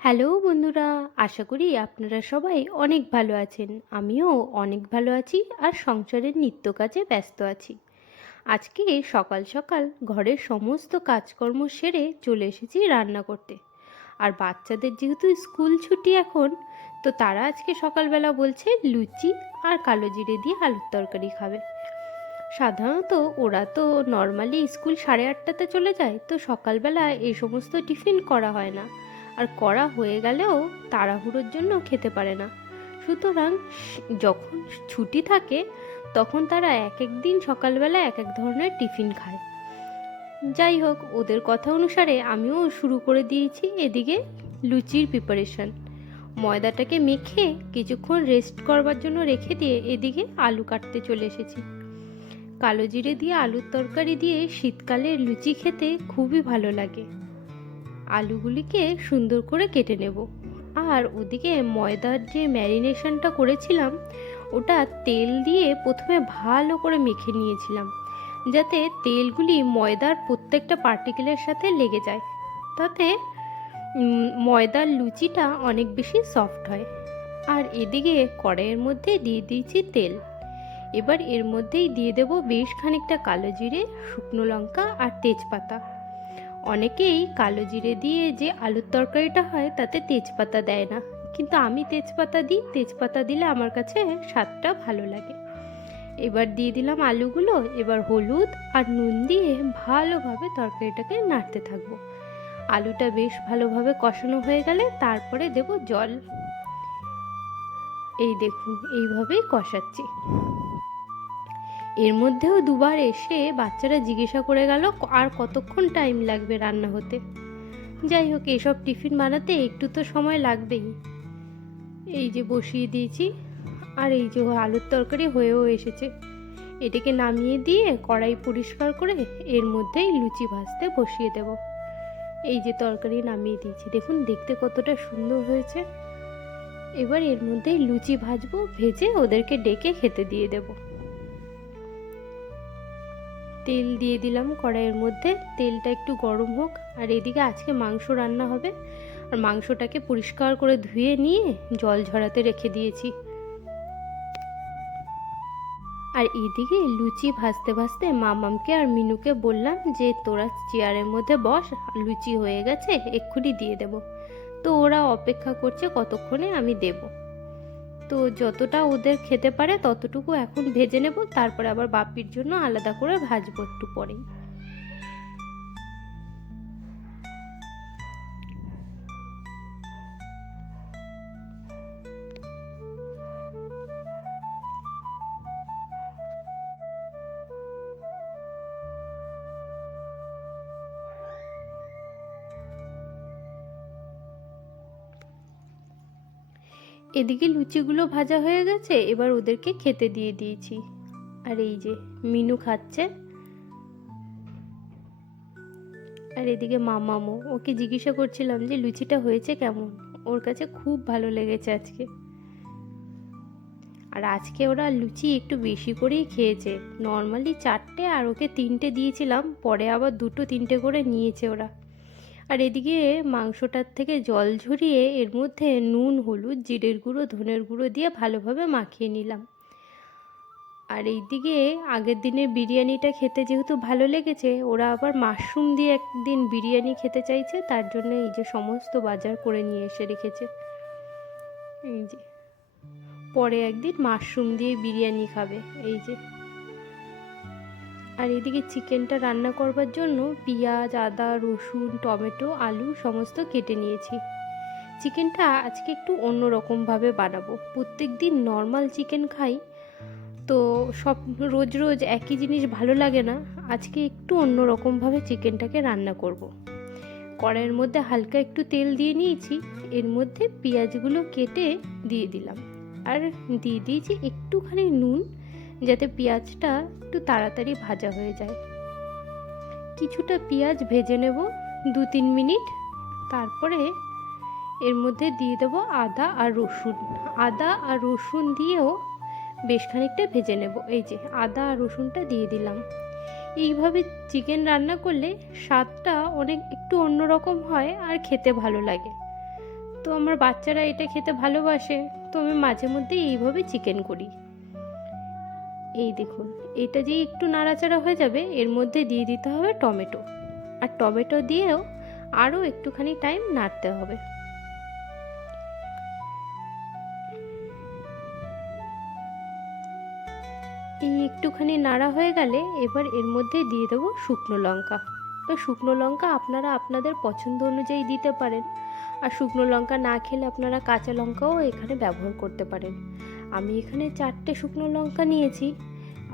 Hello বন্ধুরা, আশা করি আপনারা সবাই অনেক ভালো আছেন। আমিও অনেক ভালো আছি আর সংসারের নিত্য কাজে ব্যস্ত আছি। আজকে সকাল সকাল ঘরের সমস্ত কাজকর্ম সেরে চলে এসেছি রান্না করতে। আর বাচ্চাদের যেহেতু স্কুল ছুটি এখন, তো তারা আজকে সকালবেলা বলছে লুচি আর কালো জিরে দিয়ে আলুর তরকারি খাবে। সাধারণত ওরা তো নর্মালি স্কুল 8:30টাতে চলে যায়, তো সকালবেলা এই সমস্ত টিফিন করা হয় না, আর করা হয়ে গেলেও তাড়াহুড়োর জন্য খেতে পারে না। সুতরাং যখন ছুটি থাকে তখন তারা এক এক দিন সকালবেলা এক এক ধরনের টিফিন খায়। যাই হোক, ওদের কথা অনুসারে আমিও শুরু করে দিয়েছি এদিকে লুচির প্রিপারেশন। ময়দাটাকে মেখে কিছুক্ষণ রেস্ট করবার জন্য রেখে দিয়ে এদিকে আলু কাটতে চলে এসেছি। কালো জিরে দিয়ে আলুর তরকারি দিয়ে শীতকালের লুচি খেতে খুবই ভালো লাগে। আলুগুলিকে সুন্দর করে কেটে নেব। আর ওদিকে ময়দার যে ম্যারিনেশনটা করেছিলাম, ওটা তেল দিয়ে প্রথমে ভালো করে মেখে নিয়েছিলাম, যাতে তেলগুলি ময়দার প্রত্যেকটা পার্টিকেলের সাথে লেগে যায়, তাতে ময়দার লুচিটা অনেক বেশি সফট হয়। আর এদিকে কড়াইয়ের মধ্যে দিয়ে দিয়েছি তেল। এবার এর মধ্যেই দিয়ে দেব বেশ খানিকটা কালো জিরে, শুকনো লঙ্কা আর তেজপাতা। অনেকেই কালো জিরে দিয়ে যে আলুর তরকারিটা হয় তাতে তেজপাতা দেয় না, কিন্তু আমি তেজপাতা দিই। তেজপাতা দিলে আমার কাছে স্বাদটা ভালো লাগে। এবার দিয়ে দিলাম আলুগুলো। এবার হলুদ আর নুন দিয়ে ভালোভাবে তরকারিটাকে নাড়তে থাকবো। আলুটা বেশ ভালোভাবে কষানো হয়ে গেলে তারপরে দেব জল। এই দেখুন, এইভাবেই কষাচ্ছি। এর মধ্যেও দুবার এসে বাচ্চারা জিজ্ঞাসা করে গেল আর কতক্ষণ টাইম লাগবে রান্না হতে। যাই হোক, এসব টিফিন বানাতে একটু তো সময় লাগবেই। এই যে বসিয়ে দিয়েছি, আর এই যে আলুর তরকারি হয়েও এসেছে। এটাকে নামিয়ে দিয়ে কড়াই পরিষ্কার করে এর মধ্যেই লুচি ভাজতে বসিয়ে দেব। এই যে তরকারি নামিয়ে দিয়েছি, দেখুন দেখতে কতটা সুন্দর হয়েছে। এবার এর মধ্যেই লুচি ভাজবো, ভেজে ওদেরকে ডেকে খেতে দিয়ে দেবো। তেল দিয়ে দিলাম কড়াইয়ের মধ্যে, তেলটা একটু গরম হোক। আর এদিকে আজকে মাংস রান্না হবে, আর মাংসটাকে পরিষ্কার করে ধুয়ে নিয়ে জল ঝরাতে রেখে দিয়েছি। আর এদিকে লুচি ভাজতে ভাজতে মামামকে আর মিনুকে বললাম যে তোরা চেয়ারের মধ্যে বস, লুচি হয়ে গেছে, এক্ষুনি দিয়ে দেব। তো ওরা অপেক্ষা করছে কতক্ষণে আমি দেব। তো যতটা ওদের খেতে পারে ততটুকু এখন ভেজে নেব, তারপরে আবার বাপির জন্য আলাদা করে ভাজবো একটু পরেই। এদিকে লুচিগুলো ভাজা হয়ে গেছে, এবার ওদেরকে খেতে দিয়ে দিয়েছি। আর এই যে মিনু খাচ্ছে। আর এদিকে মামামও, ওকে জিজ্ঞাসা করছিলাম যে লুচিটা হয়েছে কেমন। ওর কাছে খুব ভালো লেগেছে আজকে। আর আজকে ওরা লুচি একটু বেশি করেই খেয়েছে। নর্মালি 4টে আর ওকে 3টে দিয়েছিলাম, পরে আবার 2-3টে করে নিয়েছে ওরা। আর এদিকে মাংসটার থেকে জল ঝরিয়ে এর মধ্যে নুন, হলুদ, জিরের গুঁড়ো, ধনের গুঁড়ো দিয়ে ভালোভাবে মাখিয়ে নিলাম। আর এইদিকে আগের দিনের বিরিয়ানিটা খেতে যেহেতু ভালো লেগেছে, ওরা আবার মাশরুম দিয়ে একদিন বিরিয়ানি খেতে চাইছে, তার জন্য এই যে সমস্ত বাজার করে নিয়ে এসে রেখেছে। এই যে পরে একদিন মাশরুম দিয়ে বিরিয়ানি খাবে। এই যে। আর এদিকে চিকেনটা রান্না করবার জন্য পেঁয়াজ, আদা, রসুন, টমেটো, আলু সমস্ত কেটে নিয়েছি। চিকেনটা আজকে একটু অন্য রকমভাবে বানাবো। প্রত্যেক দিন নর্মাল চিকেন খাই, তো সব রোজ রোজ একই জিনিস ভালো লাগে না। আজকে একটু অন্য রকমভাবে চিকেনটাকে রান্না করব। কড়াইয়ের মধ্যে হালকা একটু তেল দিয়ে নিয়েছি, এর মধ্যে পেঁয়াজগুলো কেটে দিয়ে দিলাম। আর দিয়ে দিয়েছি একটুখানি নুন, যাতে পেঁয়াজটা একটু তাড়াতাড়ি ভাজা হয়ে যায়। কিছুটা পেঁয়াজ ভেজে নেব 2-3 মিনিট। তারপরে এর মধ্যে দিয়ে দেবো আদা আর রসুন। আদা আর রসুন দিয়েও বেশ খানিকটা ভেজে নেব। এই যে আদা আর রসুনটা দিয়ে দিলাম। এইভাবে চিকেন রান্না করলে স্বাদটা অনেক একটু অন্যরকম হয় আর খেতে ভালো লাগে। তো আমার বাচ্চারা এটা খেতে ভালোবাসে, তো আমি মাঝে মধ্যে এইভাবে চিকেন করি। এই দেখুন, এটা যে একটু নাড়াচাড়া হয়ে যাবে, এর মধ্যে দিয়ে দিতে হবে টমেটো। আর টমেটো দিয়েও আরও একটুখানি টাইম নাড়তে হবে। এই একটুখানি নাড়া হয়ে গেলে এবার এর মধ্যে দিয়ে দেবো শুকনো লঙ্কা। তো শুকনো লঙ্কা আপনারা আপনাদের পছন্দ অনুযায়ী দিতে পারেন, আর শুকনো লঙ্কা না খেলে আপনারা কাঁচা লঙ্কাও এখানে ব্যবহার করতে পারেন। আমি এখানে 4টে শুকনো লঙ্কা নিয়েছি।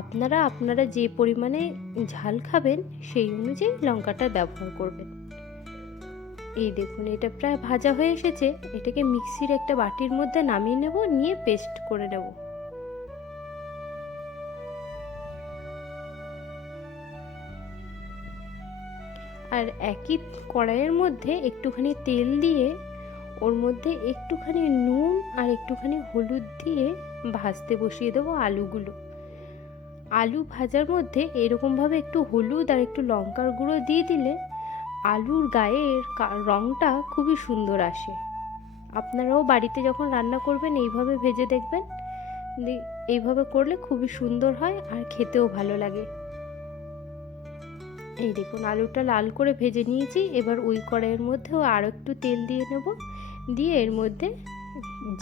আপনারা আপনারা যে পরিমাণে ঝাল খাবেন সেই অনুযায়ী লঙ্কাটা ব্যবহার করবেন। এই দেখুন, এটা প্রায় ভাজা হয়ে এসেছে। এটাকে মিক্সির একটা বাটির মধ্যে নামিয়ে নেব, নিয়ে পেস্ট করে নেব। আর একই কড়াইয়ের মধ্যে একটুখানি তেল দিয়ে ওর মধ্যে একটুখানি নুন আর একটুখানি হলুদ দিয়ে ভাজতে বসিয়ে দেবো আলুগুলো। আলু ভাজার মধ্যে এরকমভাবে একটু হলুদ আর একটু লঙ্কার গুঁড়ো দিয়ে দিলে আলুর গায়ের রঙটা খুবই সুন্দর আসে। আপনারাও বাড়িতে যখন রান্না করবেন এইভাবে ভেজে দেখবেন, এইভাবে করলে খুবই সুন্দর হয় আর খেতেও ভালো লাগে। এই দেখুন, আলুটা লাল করে ভেজে নিয়েছি। এবার ওই কড়াইয়ের মধ্যেও আরও একটু তেল দিয়ে নেব, দিয়ে এর মধ্যে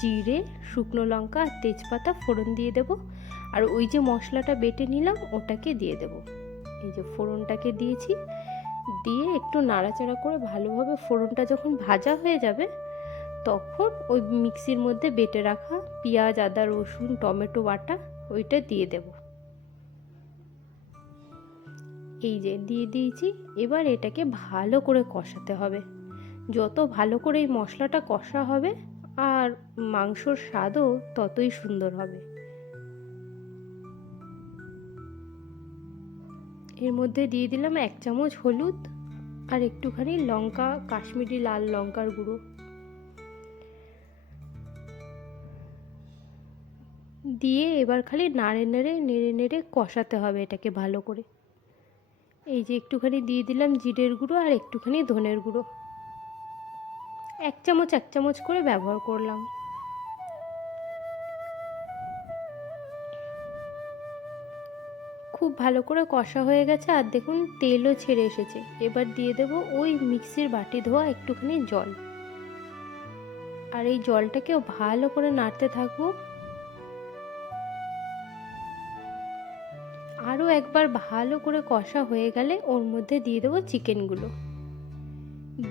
জিরে, শুকনো লঙ্কা আর তেজপাতা ফোড়ন দিয়ে দেব। আর ওই যে মশলাটা বেটে নিলাম ওটাকে দিয়ে দেব। এই যে ফোড়নটাকে দিয়েছি, দিয়ে একটু নাড়াচাড়া করে ভালোভাবে ফোড়নটা যখন ভাজা হয়ে যাবে তখন ওই মিক্সির মধ্যে বেটে রাখা পেঁয়াজ, আদা, রসুন, টমেটো বাটা ওইটা দিয়ে দেব। এই যে দিয়ে দিয়েছি। এবার এটাকে ভালো করে কষাতে হবে। যত ভালো করে এই মশলাটা কষা হবে আর মাংসর স্বাদও ততই সুন্দর হবে। এর মধ্যে দিয়ে দিলাম 1 চামচ হলুদ আর একটুখানি লঙ্কা, কাশ্মীরি লাল লঙ্কার গুঁড়ো দিয়ে এবার খালি নেড়ে নেড়ে কষাতে হবে এটাকে ভালো করে। এই যে একটুখানি দিয়ে দিলাম জিরের গুঁড়ো আর একটুখানি ধনের গুঁড়ো, 1 চামচ করে ব্যবহার করলাম। খুব ভালো করে কষা হয়ে গেছে আর দেখুন তেলও ছেড়ে এসেছে। এবার দিয়ে দেব ওই মিক্সির বাটি ধোয়া একটুখানি জল, আর এই জলটাকেও ভালো করে নাড়তে থাকবো। আরও একবার ভালো করে কষা হয়ে গেলে ওর মধ্যে দিয়ে দেবো চিকেনগুলো,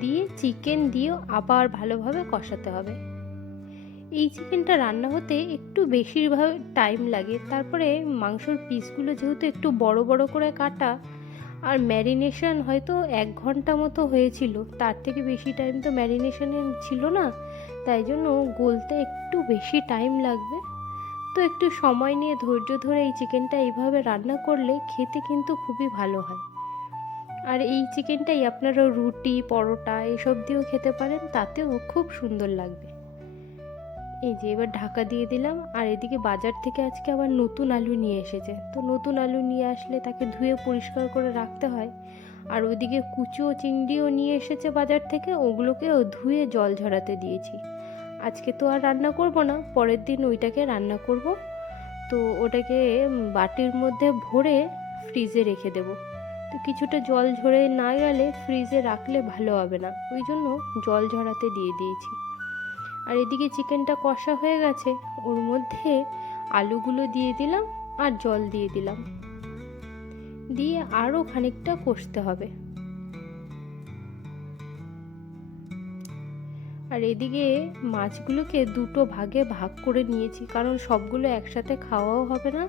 দিয়ে চিকেন দিয়েও আবার ভালোভাবে কষাতে হবে। এই চিকেনটা রান্না হতে একটু বেশিরভাগ টাইম লাগে। তারপরে মাংসর পিসগুলো যেহেতু একটু বড় বড় করে কাটা, আর ম্যারিনেশন হয়তো 1 ঘন্টা মতো হয়েছিল, তার থেকে বেশি টাইম তো ম্যারিনেশনে ছিল না, তাই জন্য গলতে একটু বেশি টাইম লাগবে। তো একটু সময় নিয়ে ধৈর্য ধরে এই চিকেনটা এইভাবে রান্না করলে খেতে কিন্তু খুবই ভালো হয়। আর এই চিকেনটাই আপনারা রুটি, পরোটা এসব দিয়েও খেতে পারেন, তাতেও খুব সুন্দর লাগবে। এই যে এবার ঢাকা দিয়ে দিলাম। আর এদিকে বাজার থেকে আজকে আবার নতুন আলু নিয়ে এসেছে। তো নতুন আলু নিয়ে আসলে তাকে ধুয়ে পরিষ্কার করে রাখতে হয়। আর ওইদিকে কুচো চিংড়িও নিয়ে এসেছে বাজার থেকে, ওগুলোকেও ধুয়ে জল ঝরাতে দিয়েছি। আজকে তো আর রান্না করব না, পরের দিন ওইটাকে রান্না করব। তো ওটাকে বাটির মধ্যে ভরে ফ্রিজে রেখে দেব। তো কিছুটা জল ঝরে না গেলে ফ্রিজে রাখলে ভালো হবে না, ওই জন্য জল ঝরাতে দিয়ে দিয়েছি। আর এদিকে চিকেনটা কষা হয়ে গেছে, ওর মধ্যে আলুগুলো দিয়ে দিলাম আর জল দিয়ে দিলাম, দিয়ে আরও খানিকটা কষতে হবে। আর এদিকে মাছগুলোকে দুটো ভাগে ভাগ করে নিয়েছি, কারণ সবগুলো একসাথে খাওয়াও হবে না,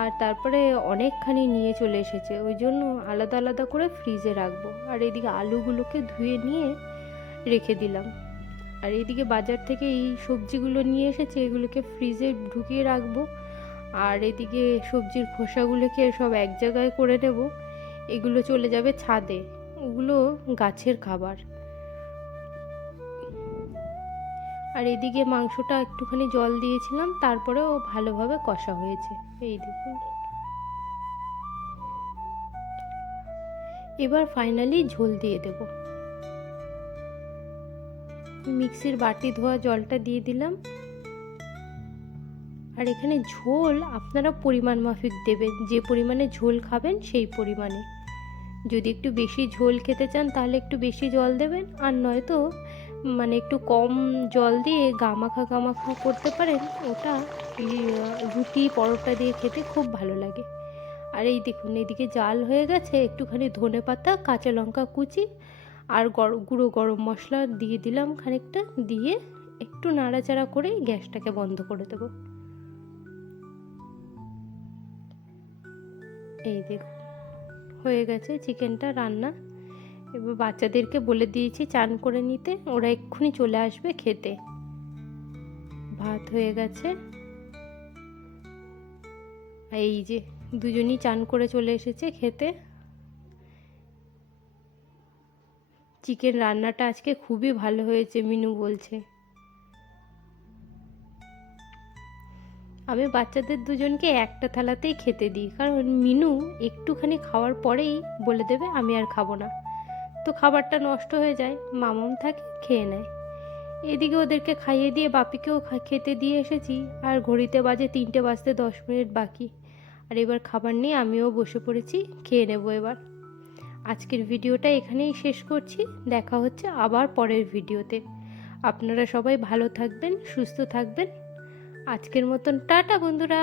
আর তারপরে অনেকখানি নিয়ে চলে এসেছে, ওই জন্য আলাদা আলাদা করে ফ্রিজে রাখবো। আর এদিকে আলুগুলোকে ধুয়ে নিয়ে রেখে দিলাম। আর এদিকে বাজার থেকে এই সবজিগুলো নিয়ে এসেছে, এগুলোকে ফ্রিজে ঢুকিয়ে রাখবো। আর এদিকে সবজির খোসাগুলোকে সব এক জায়গায় করে নেব, এগুলো চলে যাবে ছাদে, ওগুলো গাছের খাবার। আর এদিকে মাংসটা একটুখানি জল দিয়েছিলাম, তারপরেও ভালোভাবে কষা হয়েছে। এই দেখুন, এবার ফাইনালি ঝোল দিয়ে দেব। মিক্সির বাটি ধোয়া জলটা দিয়ে দিলাম। আর এখানে ঝোল আপনারা পরিমাণ মাফিক দেবেন, যে পরিমাণে ঝোল খাবেন সেই পরিমাণে। যদি একটু বেশি ঝোল খেতে চান তাহলে একটু বেশি জল দেবেন, আর নয়তো মানে একটু কম জল দিয়ে গামাখা গামাখা করতে পারেন। ওটা রুটি পরোটা দিয়ে খেতে খুব ভালো লাগে। আর এই দেখুন এদিকে জাল হয়ে গেছে, একটুখানি ধনেপাতা, কাঁচা লঙ্কা কুচি আর গুঁড়ো গরম মশলা দিয়ে দিলাম খানিকটা, দিয়ে একটু নাড়াচাড়া করে গ্যাসটাকে বন্ধ করে দেবো। এই দেখুন হয়ে গেছে চিকেনটা রান্না। এবার বাচ্চাদেরকে বলে দিয়েছি চান করে নিতে, ওরা এক্ষুনি চলে আসবে খেতে। ভাত হয়ে গেছে, এই যে দুজনই চান করে চলে এসেছে খেতে। চিকেন রান্নাটা আজকে খুবই ভালো হয়েছে মিনু বলছে। আমি বাচ্চাদের দুজনকে একটা থালাতেই খেতে দিই, কারণ মিনু একটুখানি খাওয়ার পরেই বলে দেবে আমি আর খাবো না, তো খাবারটা নষ্ট হয়ে যায়। মামন থাকে খেয়ে নেয়। এদিকে ওদেরকে খাইয়ে দিয়ে বাপিকেও খেতে দিয়ে এসেছি, আর ঘড়িতে বাজে 3টে বাজতে 10 মিনিট বাকি। আর এবার খাবার নিয়ে আমিও বসে পড়েছি, খেয়ে নেবো এবার। আজকের ভিডিওটা এখানেই শেষ করছি, দেখা হচ্ছে আবার পরের ভিডিওতে। আপনারা সবাই ভালো থাকবেন, সুস্থ থাকবেন। আজকের মতন টাটা বন্ধুরা।